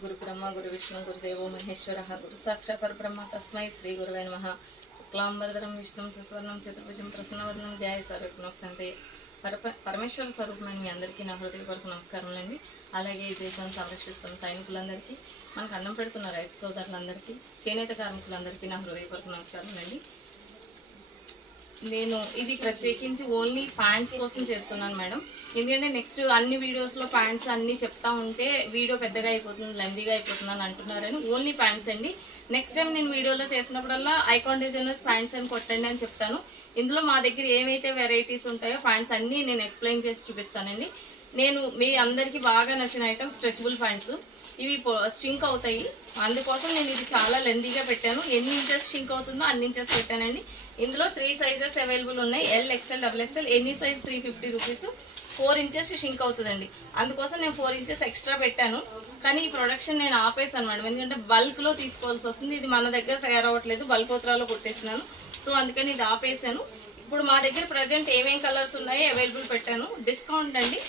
गुरु ब्रह्मा गुरु विष्णु गुरुदेवो महेश्वरः गुरु साक्षात् परब्रह्म तस्मै श्री गुरुवे नमः। शुक्लांबरधरं विष्णुं सस्वर्णं चतुर्भुजं प्रसन्नवदनं ध्याये सर्वविघ्नोपशान्तये। పరమేశ్వర స్వరూపమైన మీ అందరికీ నా హృదయపూర్వక నమస్కారములండి. అలాగే ఈ దేశాన్ని సంరక్షిస్తున్న సైనికులందరికీ, మనకు అన్నం పెడుతున్న రైతు సోదరులందరికీ, చేనేత కార్మికులందరికీ నా హృదయపూర్వక నమస్కారములండి. నేను ఇది ప్రత్యేకించి ఓన్లీ ప్యాంట్స్ కోసం చేస్తున్నాను మేడం. ఎందుకంటే నెక్స్ట్ అన్ని వీడియోస్లో ప్యాంట్స్ అన్ని చెప్తా ఉంటే వీడియో పెద్దగా అయిపోతుంది, లెందీగా అయిపోతుంది అని అంటున్నారని ఓన్లీ ప్యాంట్స్ అండి. నెక్స్ట్ టైం నేను వీడియోలో చేసినప్పుడల్లా ఐకాన్ డిజైనర్స్ ప్యాంట్స్ అని కొట్టండి అని చెప్తాను. ఇందులో మా దగ్గర ఏమైతే వెరైటీస్ ఉంటాయో ప్యాంట్స్ అన్ని నేను ఎక్స్ప్లెయిన్ చేసి చూపిస్తానండి. నేను మీ అందరికి బాగా నచ్చిన ఐటమ్ స్ట్రెచబుల్ ప్యాంట్స్. ఇవి స్ట్రింక్ అవుతాయి, అందుకోసం నేను ఇది చాలా లెందీగా పెట్టాను. ఎన్ని ఇంచెస్ స్ట్రింక్ అవుతుందో అన్ని ఇంచెస్ పెట్టానండి. ఇందులో 3 సైజెస్ అవైలబుల్ ఉన్నాయి, L, XL, double XL. Any size 350 rupees. 4 inches shrink అవుతుందండి, అందుకోసం నేను 4 ఇంచెస్ ఎక్స్ట్రా పెట్టాను. కానీ ఈ ప్రొడక్షన్ నేను ఆపేసాను మేడం, ఎందుకంటే బల్క్ లో తీసుకోవాల్సి వస్తుంది. ఇది మన దగ్గర తయారవ్వట్లేదు, బల్కోత్రాలో కొట్టేసినాను. సో అందుకని ఇది ఆపేసాను. ఇప్పుడు మా దగ్గర ప్రజెంట్ ఏమేం కలర్స్ ఉన్నాయో అవైలబుల్ పెట్టాను. డిస్కౌంట్ అండి,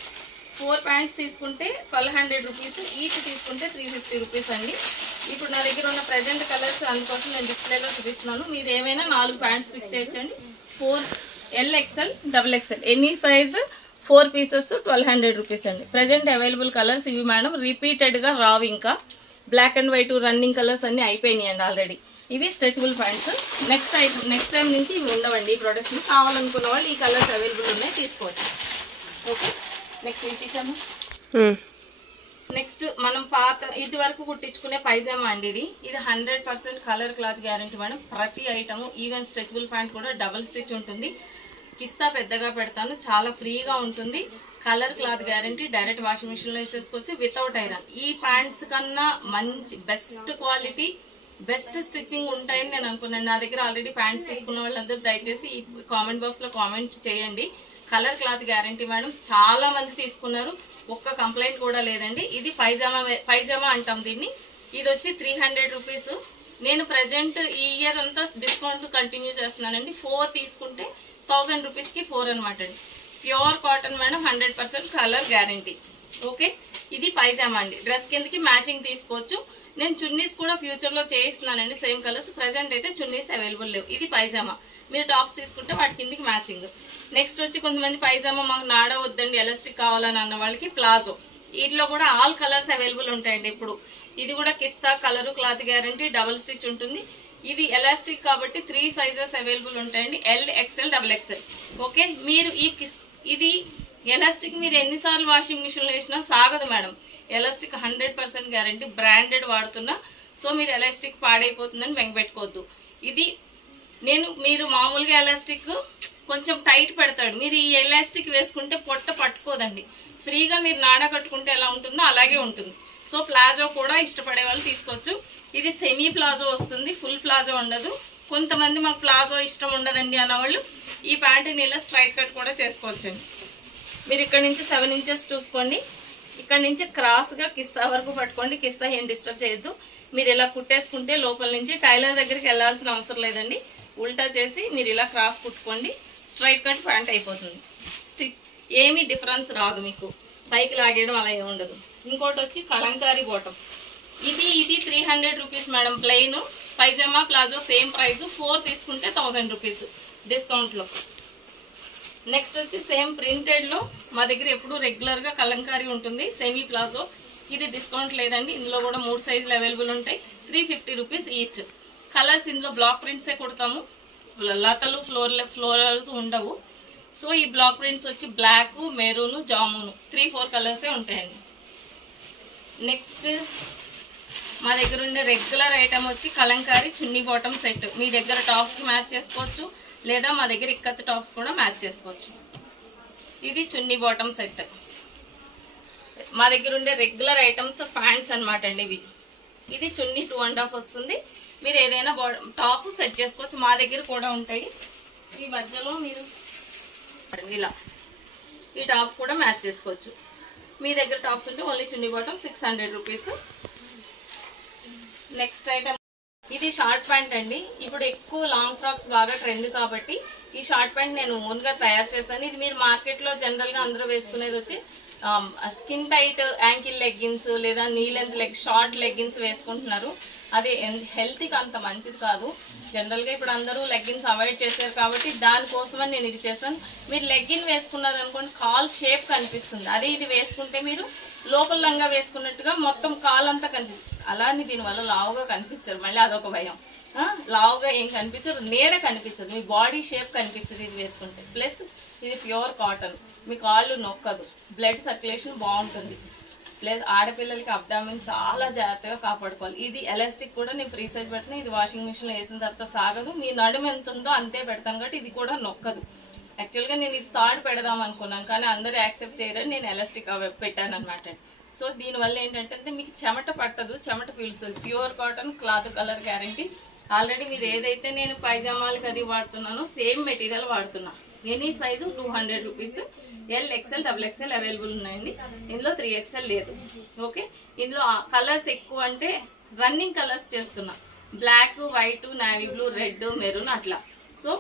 4 ప్యాంట్స్ తీసుకుంటే 1200 రూపీస్, ఈచ్ తీసుకుంటే 350 రూపీస్ అండి. ఇప్పుడు నా దగ్గర ఉన్న ప్రజెంట్ కలర్స్ అందుకోసం నేను డిస్ప్లేలో చూపిస్తున్నాను. మీరు ఏమైనా 4 ప్యాంట్స్ పిక్ చేయొచ్చండి. 4 L, XL, double XL, any size 4 pieces 1200 rupees అండి. ప్రజెంట్ అవైలబుల్ కలర్స్ ఇవి మేడం. రిపీటెడ్ గా రావు, ఇంకా black and white running colours అన్ని అయిపోయినాయండి ఆల్రెడీ. ఇవి స్ట్రెచబుల్ ప్యాంట్స్. నెక్స్ట్ టైం నుంచి ఇవి ఉండవండి. ఈ ప్రొడక్షన్ కావాలనుకున్న వాళ్ళు ఈ కలర్స్ అవైలబుల్ ఉన్నాయి, తీసుకోవచ్చు. ఓకే, నెక్స్ట్ ఏంటి? నెక్స్ట్ మనం పాత ఇది వరకు కుట్టించుకునే పైజామా అండి. ఇది 100% కలర్ క్లాత్ గ్యారంటీ మేడం. ప్రతి ఐటమ్, ఈవెన్ స్ట్రెచబుల్ ప్యాంట్ కూడా డబుల్ స్టిచ్ ఉంటుంది. కిస్తా పెద్దగా పెడతాను, చాలా ఫ్రీగా ఉంటుంది. Colour cloth guarantee, direct washing machine లో వేసేసుకోవచ్చు వితౌట్ ఐరన్. ఈ ప్యాంట్స్ కన్నా మంచి బెస్ట్ క్వాలిటీ, బెస్ట్ స్టిచ్చింగ్ ఉంటాయని నేను అనుకున్నాను. నా దగ్గర ఆల్రెడీ ప్యాంట్స్ తీసుకున్న వాళ్ళందరూ దయచేసి ఈ కామెంట్ బాక్స్ లో కామెంట్ చేయండి. Colour cloth guarantee madam. చాలా మంది తీసుకున్నారు, ఒక్క కంప్లైంట్ కూడా లేదండి. ఇది పైజామా అంటాం దీన్ని. ఇది వచ్చి 300 రూపీస్. నేను ప్రజెంట్ ఈ ఇయర్ అంతా డిస్కౌంట్ కంటిన్యూ చేస్తున్నానండి. 4 తీసుకుంటే 1000 రూపీస్ కి 4 అనమాట అండి. Pure cotton madam, 100% colour guarantee. Okay, ఇది పైజామా అండి. డ్రెస్ కిందకి మ్యాచింగ్ తీసుకోవచ్చు. నేను చున్నీస్ కూడా ఫ్యూచర్ లో చేయిస్తున్నానండి, సేమ్ కలర్స్. ప్రజెంట్ అయితే చున్నీస్ అవైలబుల్ లేవు. ఇది పైజామా. మీరు టాప్స్ తీసుకుంటే వాటి కిందకి మ్యాచింగ్. నెక్స్ట్ వచ్చి కొంతమంది పైజామా మాకు నాడా వద్దండి, ఎలాస్టిక్ కావాలని అన్న వాళ్ళకి ప్లాజో. వీటిలో కూడా ఆల్ కలర్స్ అవైలబుల్ ఉంటాయండి. ఇప్పుడు ఇది కూడా కిస్తా colour cloth guarantee, double stitch ఉంటుంది. ఇది ఎలాస్టిక్ కాబట్టి 3 సైజెస్ అవైలబుల్ ఉంటాయండి, L, XL, double XL. Okay, మీరు ఇది ఎలాస్టిక్ మీరు ఎన్నిసార్లు వాషింగ్ మిషన్ లో వేసినా సాగదు మేడం. ఎలాస్టిక్ 100% గ్యారంటీ, బ్రాండెడ్ వాడుతున్నా. సో మీరు ఎలాస్టిక్ పాడైపోతుందని వెంగపెట్టుకోవద్దు. ఇది మీరు మామూలుగా ఎలాస్టిక్ కొంచెం టైట్ పెడతాడు, మీరు ఈ ఎలాస్టిక్ వేసుకుంటే పొట్ట పట్టుకోదండి. ఫ్రీగా మీరు నాడా కట్టుకుంటే ఎలా ఉంటుందో అలాగే ఉంటుంది. సో ప్లాజో కూడా ఇష్టపడే వాళ్ళు తీసుకోవచ్చు. ఇది సెమీ ప్లాజో వస్తుంది, ఫుల్ ప్లాజో ఉండదు. కొంతమంది మాకు ప్లాజో ఇష్టం ఉండదండి అన్నవాళ్ళు ఈ ప్యాంటుని ఇలా స్ట్రైట్ కట్ కూడా చేసుకోవచ్చండి. మీరు ఇక్కడ నుంచి 7 ఇంచెస్ చూసుకోండి, ఇక్కడ నుంచి క్రాస్ గా కిస్తా వరకు పట్టుకోండి. కిస్తా ఏం డిస్టర్బ్ చేయొద్దు. మీరు ఇలా కుట్టేసుకుంటే లోపల నుంచి టైలర్ దగ్గరికి వెళ్లాల్సిన అవసరం లేదండి. ఉల్టా చేసి మీరు ఇలా క్రాస్ కుట్టుకోండి, స్ట్రైట్ కట్ ప్యాంట్ అయిపోతుంది. ఏమీ డిఫరెన్స్ రాదు, మీకు పైకి లాగేయడం అలా ఏమి ఉండదు. ఇంకోటి వచ్చి కలంకారీ బాటం. ఇది 300 rupees madam. Plain pyjama palazzo same price. 4 తీసుకుంటే 1000 రూపీస్ డిస్కౌంట్ లో. నెక్స్ట్ వచ్చి సేమ్ ప్రింటెడ్ లో మా దగ్గర ఎప్పుడు రెగ్యులర్ గా కలంకారీ ఉంటుంది, సెమీ ప్లాజో. ఇది డిస్కౌంట్ లేదండి. ఇందులో కూడా 3 సైజులు అవైలబుల్ ఉంటాయి, 350 రూపీస్ ఈచ్. కలర్స్ ఇందులో బ్లాక్ ప్రింట్సే కుడతాము, లతలు ఫ్లోరల్స్ ఉండవు. సో ఈ బ్లాక్ ప్రింట్స్ వచ్చి బ్లాక్, మెరూన్, జామున్ 3-4 కలర్సే ఉంటాయండి. నెక్స్ట్ మా దగ్గర ఉండే రెగ్యులర్ ఐటమ్ వచ్చి కలంకారీ చున్నీ బాటమ్ సెట్. మీ దగ్గర టాప్స్ కి మ్యాచ్ చేసుకోవచ్చు, లేదా మా దగ్గర ఇక్కత్ టాప్స్ కూడా మ్యాచ్ చేసుకోవచ్చు. ఇది చున్నీ బాటమ్ సెట్. మా దగ్గర ఉండే రెగ్యులర్ ఐటమ్స్ ఫ్యాంట్స్ అనమాట అండి ఇవి. ఇది చున్నీ 2.5 వస్తుంది. మీరు ఏదైనా టాప్ సెట్ చేసుకోవచ్చు, మా దగ్గర కూడా ఉంటాయి. ఈ మధ్యలో మీరు ఇలా ఈ టాప్ కూడా మ్యాచ్ చేసుకోవచ్చు. మీ దగ్గర టాప్స్ ఉంటే ఓన్లీ చున్నీ బాటమ్ 600 రూపీస్. నెక్స్ట్ ఐటమ్ ఇది షార్ట్ ప్యాంట్ అండి. ఇప్పుడు ఎక్కువ లాంగ్ ఫ్రాక్స్ బాగా ట్రెండ్ కాబట్టి ఈ షార్ట్ ప్యాంట్ నేను ఓన్ గా తయారు చేశాను. ఇది మీరు మార్కెట్ లో జనరల్ గా అందరూ వేసుకునేది వచ్చి స్కిన్ టైట్ యాంకిల్ లెగ్గిన్స్ లేదా నీ లెంత్ షార్ట్ లెగ్గిన్స్ వేసుకుంటున్నారు. అది హెల్త్కి అంత మంచిది కాదు. జనరల్గా ఇప్పుడు అందరూ లెగ్గిన్స్ అవాయిడ్ చేశారు కాబట్టి దానికోసమని నేను ఇది చేస్తాను. మీరు లెగ్గిన్ వేసుకున్నారు అనుకోండి, కాల్ షేప్ కనిపిస్తుంది. అదే ఇది వేసుకుంటే మీరు లోపల లంగా వేసుకున్నట్టుగా మొత్తం కాలంతా కనిపిస్తుంది. అలానే దీనివల్ల లావుగా కనిపించరు. మళ్ళీ అదొక భయం. లావుగా ఏం కనిపించదు, నీడ కనిపించదు, మీ బాడీ షేప్ కనిపించదు ఇది వేసుకుంటే. ప్లస్ ఇది ప్యూర్ కాటన్, మీ కాళ్ళు నొక్కదు, బ్లడ్ సర్క్యులేషన్ బాగుంటుంది. ప్లస్ ఆడపిల్లలకి అబ్డామిన్ చాలా జాగ్రత్తగా కాపాడుకోవాలి. ఇది ఎలాస్టిక్ కూడా నేను ఫ్రీ సైజ్ పెడతాను. ఇది వాషింగ్ మిషన్లో వేసిన తర్వాత సాగదు. మీ నడుము ఎంత ఉందో అంతే పెడతాను కాబట్టి ఇది కూడా నొక్కదు. యాక్చువల్గా నేను ఇది థర్డ్ పెడదాం అనుకున్నాను, కానీ అందరూ యాక్సెప్ట్ చేయరని నేను ఎలాస్టిక్ పెట్టాను అనమాట. సో దీనివల్ల ఏంటంటే మీకు చెమట పట్టదు, చెమట పీలుస్తుంది. Pure cotton, cloth colour guarantee. Already మీరు ఏదైతే నేను పైజామాలకి అది వాడుతున్నానో సేమ్ మెటీరియల్ వాడుతున్నా. Any size 200 rupees. L, XL, XXL available ఉన్నాయండి. ఇందులో 3XL లేదు. ఓకే, ఇందులో కలర్స్ ఎక్కువ అంటే రన్నింగ్ కలర్స్ చేస్తున్నా. Black, white, navy blue, red, maroon అట్లా. సో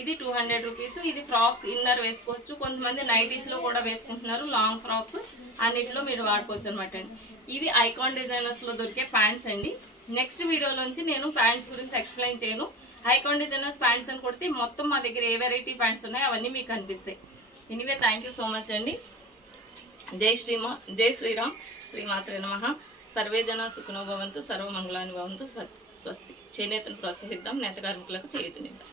ఇది 200 రూపీస్. ఇది ఫ్రాక్స్ ఇన్నర్ వేసుకోవచ్చు. కొంతమంది నైటీస్ లో కూడా వేసుకుంటున్నారు, లాంగ్ ఫ్రాక్స్. అన్నిటిలో మీరు వాడుకోవచ్చు అనమాట అండి. ఇవి ఐకాన్ డిజైనర్స్ లో దొరికే ప్యాంట్స్ అండి. నెక్స్ట్ వీడియోలోంచి నేను ప్యాంట్స్ గురించి ఎక్స్ప్లెయిన్ చేయను. ఐకాన్ డిజైనర్స్ ప్యాంట్స్ అని కొడితే మొత్తం మా దగ్గర ఏ వెరైటీ ప్యాంట్స్ ఉన్నాయో అవన్నీ మీకు కనిపిస్తాయి. Anyway, thank you so much అండి. జై శ్రీరామ్, శ్రీమాత్రే నమః. సర్వే జన సుఖనో భవంతు, సర్వమంగళాని భవంతు. స్వస్తి. చేనేతను ప్రోత్సహిద్దాం, నేత కార్మికులకు చేయూతనిద్దాం.